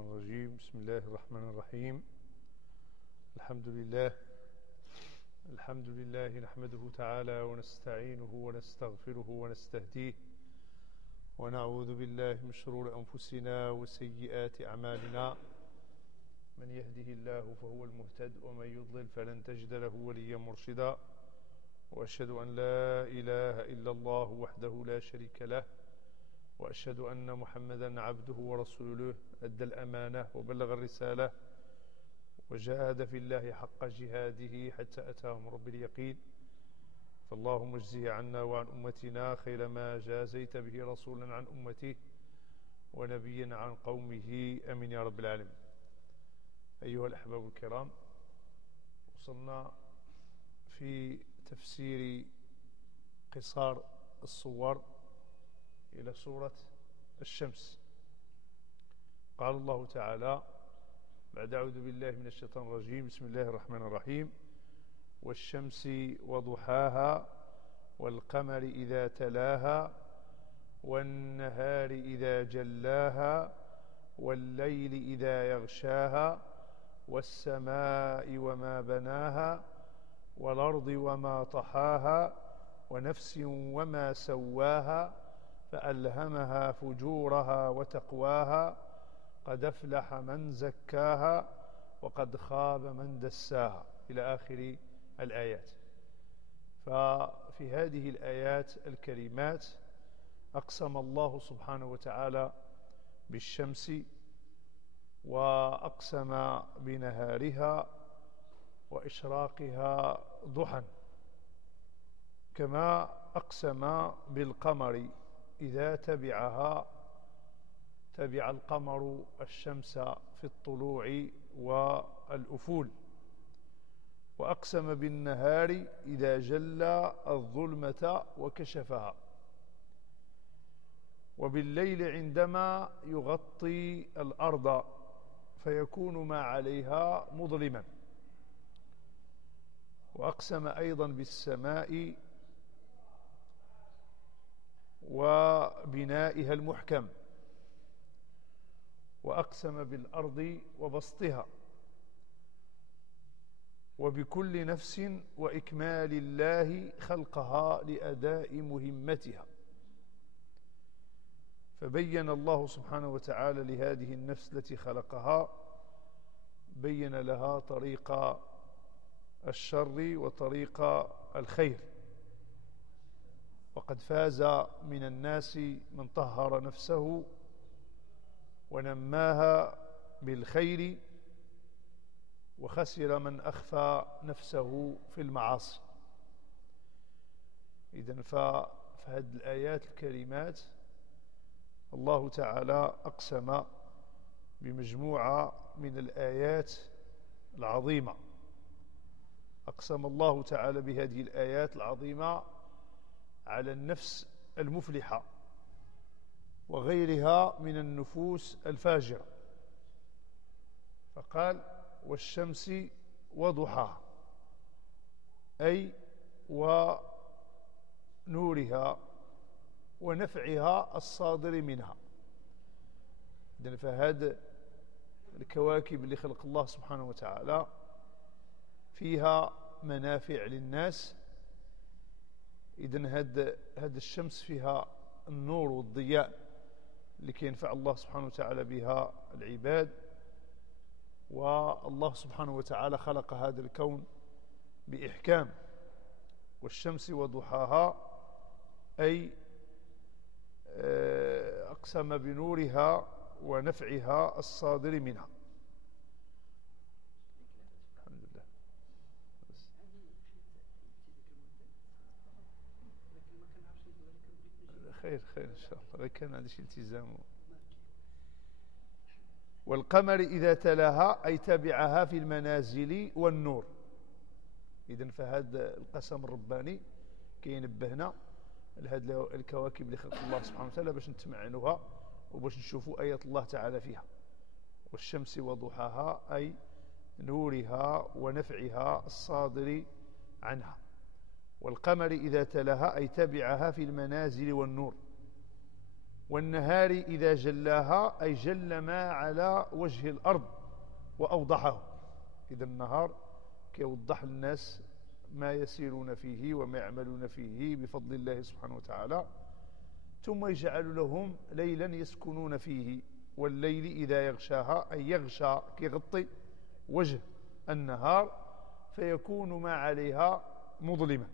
الرجيم. بسم الله الرحمن الرحيم. الحمد لله نحمده تعالى ونستعينه ونستغفره ونستهديه ونعوذ بالله من شرور أنفسنا وسيئات أعمالنا. من يهده الله فهو المهتد ومن يضلل فلن تجد له وليا مرشدا، وأشهد أن لا إله إلا الله وحده لا شريك له، وأشهد أن محمدا عبده ورسوله، أدى الأمانة وبلغ الرسالة وجاهد في الله حق جهاده حتى أتاهم رب اليقين. فاللهم اجزه عنا وعن أمتنا خير ما جازيت به رسولا عن أمته ونبيا عن قومه، أمين يا رب العالمين. أيها الأحباب الكرام، وصلنا في تفسير قصار الصور إلى سورة الشمس. قال الله تعالى بعد أعوذ بالله من الشيطان الرجيم: بسم الله الرحمن الرحيم. والشمس وضحاها والقمر إذا تلاها والنهار إذا جلاها والليل إذا يغشاها والسماء وما بناها والأرض وما طحاها ونفس وما سواها فألهمها فجورها وتقواها قد أفلح من زكاها وقد خاب من دساها، إلى آخر الآيات. ففي هذه الآيات الكريمات أقسم الله سبحانه وتعالى بالشمس، وأقسم بنهارها وإشراقها ضحى، كما أقسم بالقمر إذا تبع القمر الشمس في الطلوع والأفول، وأقسم بالنهار إذا جلى الظلمة وكشفها، وبالليل عندما يغطي الأرض فيكون ما عليها مظلما، وأقسم أيضا بالسماء وبنائها المحكم، وأقسم بالأرض وبسطها، وبكل نفس وإكمال الله خلقها لأداء مهمتها. فبين الله سبحانه وتعالى لهذه النفس التي خلقها، بين لها طريق الشر وطريق الخير. وقد فاز من الناس من طهر نفسه ونماها بالخير، وخسر من أخفى نفسه في المعاصي. إذن فهذه الآيات الكريمات الله تعالى أقسم بمجموعة من الآيات العظيمة. أقسم الله تعالى بهذه الآيات العظيمة على النفس المفلحة وغيرها من النفوس الفاجرة، فقال: والشمس وضحاها، أي ونورها ونفعها الصادر منها. إذن فهذه الكواكب اللي خلق الله سبحانه وتعالى فيها منافع للناس. إذن هذه الشمس فيها النور والضياء اللي كينفع الله سبحانه وتعالى بها العباد، والله سبحانه وتعالى خلق هذا الكون بإحكام. والشمس وضحاها أي أقسم بنورها ونفعها الصادر منها. الحمد لله. خير إن شاء الله، كان هذا شيء التزام. والقمر إذا تلاها أي تبعها في المنازل والنور. إذن فهذا القسم الرباني كينبهنا لهذه الكواكب اللي خلق الله سبحانه وتعالى باش نتمعنوها وباش نشوفوا آيات الله تعالى فيها. والشمس وضحاها أي نورها ونفعها الصادر عنها. والقمر إذا تلاها أي تبعها في المنازل والنور. والنهار إذا جلاها أي جل ما على وجه الأرض وأوضحه. إذا النهار كيوضح الناس ما يسيرون فيه وما يعملون فيه بفضل الله سبحانه وتعالى. ثم يجعل لهم ليلا يسكنون فيه، والليل إذا يغشاها أي يغشى كيغطي وجه النهار فيكون ما عليها مظلما.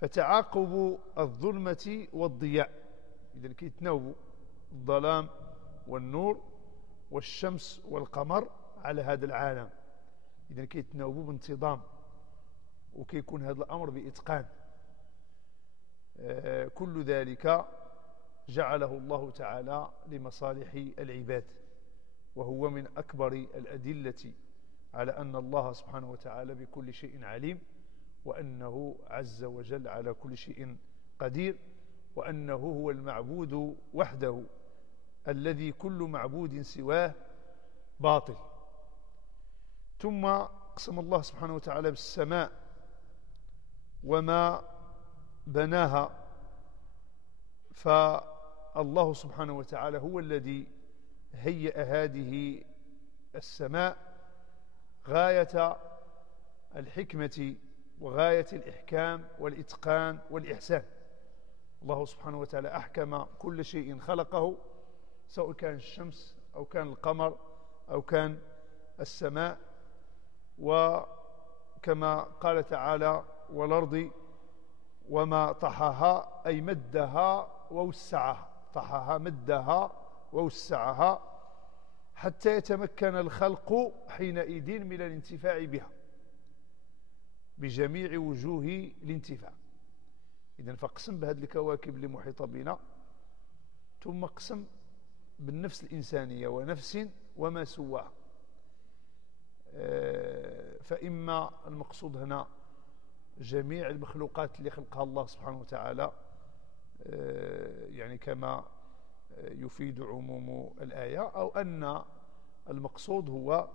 فتعاقب الظلمة والضياء، إذا كيتناوبوا الظلام والنور والشمس والقمر على هذا العالم، إذا كيتناوبوا بانتظام، وكيكون هذا الأمر بإتقان. كل ذلك جعله الله تعالى لمصالح العباد، وهو من أكبر الأدلة على أن الله سبحانه وتعالى بكل شيء عليم، وأنه عز وجل على كل شيء قدير، وأنه هو المعبود وحده الذي كل معبود سواه باطل. ثم قسم الله سبحانه وتعالى بالسماء وما بناها، فالله سبحانه وتعالى هو الذي هيأ هذه السماء غاية الحكمة وغاية الإحكام والإتقان والإحسان. الله سبحانه وتعالى أحكم كل شيء خلقه، سواء كان الشمس أو كان القمر أو كان السماء. وكما قال تعالى: والأرض وما طحاها أي مدها ووسعها، طحاها مدها ووسعها حتى يتمكن الخلق حينئذ من الانتفاع بها بجميع وجوه الانتفاع. إذن فاقسم بهذه الكواكب اللي محيطة بنا، ثم اقسم بالنفس الإنسانية ونفس وما سواها. فإما المقصود هنا جميع المخلوقات اللي خلقها الله سبحانه وتعالى، يعني كما يفيد عموم الآية، أو أن المقصود هو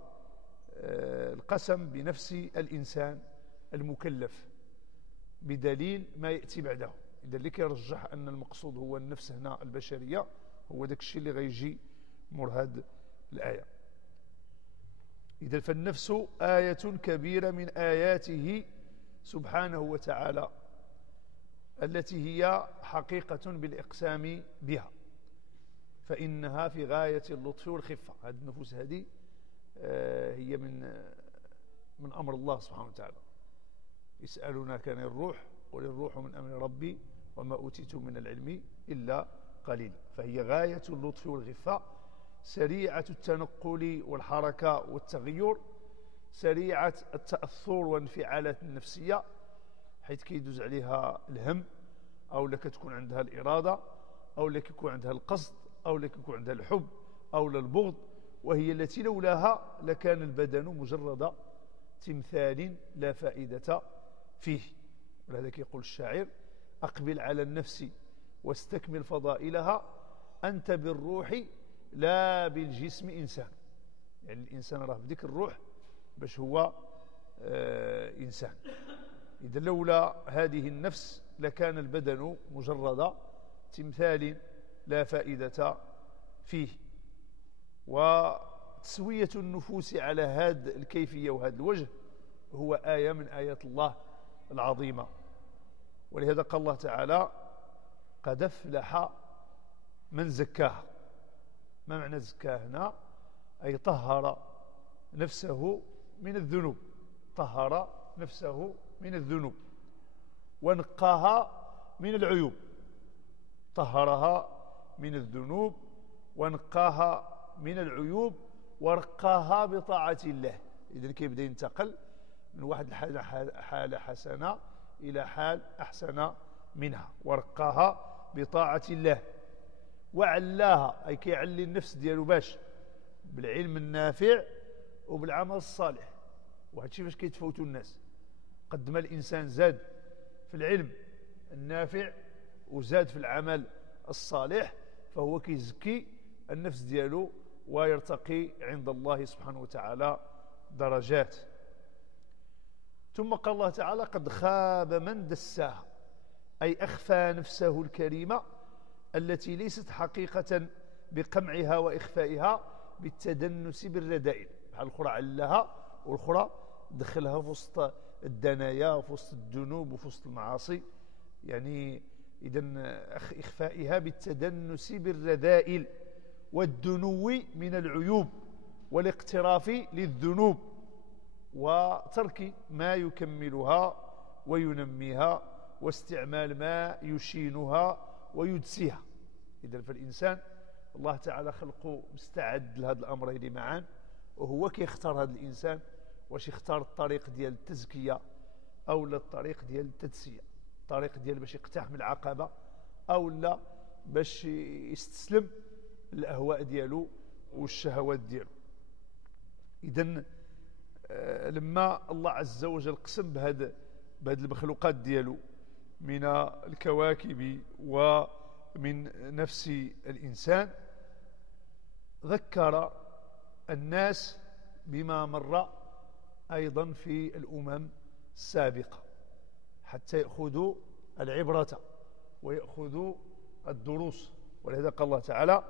القسم بنفس الإنسان المكلف بدليل ما يأتي بعده. إذا اللي كيرجح أن المقصود هو النفس هنا البشرية هو داك الشيء اللي غيجي مر هاد الآية. إذا فالنفس آية كبيرة من آياته سبحانه وتعالى التي هي حقيقة بالإقسام بها، فإنها في غاية اللطف والخفة. هذه النفوس هذه هي من أمر الله سبحانه وتعالى. يسألونك عن الروح قل الروح من أمر ربي وما أوتيتم من العلم إلا قليلا. فهي غاية اللطف والخفة، سريعة التنقل والحركة والتغير، سريعة التأثر والانفعالات النفسية، حيث كيدوز عليها الهم، أو لك تكون عندها الإرادة، أو لك يكون عندها القصد، أو لك يكون عندها الحب أو البغض، وهي التي لولاها لكان البدن مجرد تمثال لا فائدة فيه. ولهذا يقول الشاعر: أقبل على النفس واستكمل فضائلها، أنت بالروح لا بالجسم إنسان. يعني الإنسان راه بديك الروح باش هو إنسان. إذا لولا هذه النفس لكان البدن مجرد تمثال لا فائدة فيه. وتسوية النفوس على هذه الكيفية وهذا الوجه هو آية من آيات الله العظيمة. ولهذا قال الله تعالى: قد أفلح من زكاها. ما معنى زكاها هنا؟ أي طهر نفسه من الذنوب، طهر نفسه من الذنوب ونقاها من العيوب، طهرها من الذنوب ونقاها من العيوب ورقاها بطاعة الله. إذن كيبدأ ينتقل من واحد حالة حسنة إلى حال أحسن منها، ورقاها بطاعة الله. وعلاها أي كيعلي النفس ديالو باش بالعلم النافع وبالعمل الصالح. وهذا الشيء باش كيتفوتوا الناس. قد ما الإنسان زاد في العلم النافع وزاد في العمل الصالح فهو كيزكي النفس ديالو ويرتقي عند الله سبحانه وتعالى درجات. ثم قال الله تعالى: قد خاب من دساها، أي أخفى نفسه الكريمة التي ليست حقيقة بقمعها وإخفائها بالتدنس بالرذائل، بحال الأخرى علها والأخرى دخلها في وسط الدنايا وفي وسط الذنوب وفي وسط المعاصي. يعني إذن إخفائها بالتدنس بالرذائل والدنو من العيوب والاقتراف للذنوب وترك ما يكملها وينميها واستعمال ما يشينها ويدسيها. إذن فالإنسان الله تعالى خلقه مستعد لهذا الأمرين معا، وهو كيختار هذا الإنسان واش يختار الطريق ديال التزكية أو لا الطريق ديال التدسية، الطريق ديال باش يقتحم العقبة أو لا باش يستسلم الأهواء ديالو والشهوات ديالو. إذن لما الله عز وجل قسم بهذه المخلوقات ديالو من الكواكب ومن نفس الإنسان، ذكر الناس بما مر أيضا في الأمم السابقة حتى يأخذوا العبرة ويأخذوا الدروس. ولهذا قال الله تعالى: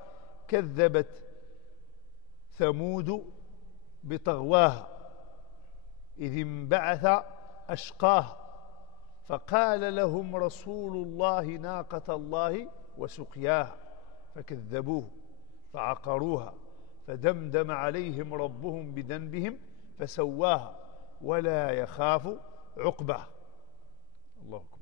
كذبت ثمود بطغواها إذ انبعث أشقاها فقال لهم رسول الله ناقة الله وسقياها فكذبوه فعقروها فدمدم عليهم ربهم بذنبهم فسواها ولا يخاف عقباها. الله أكبر.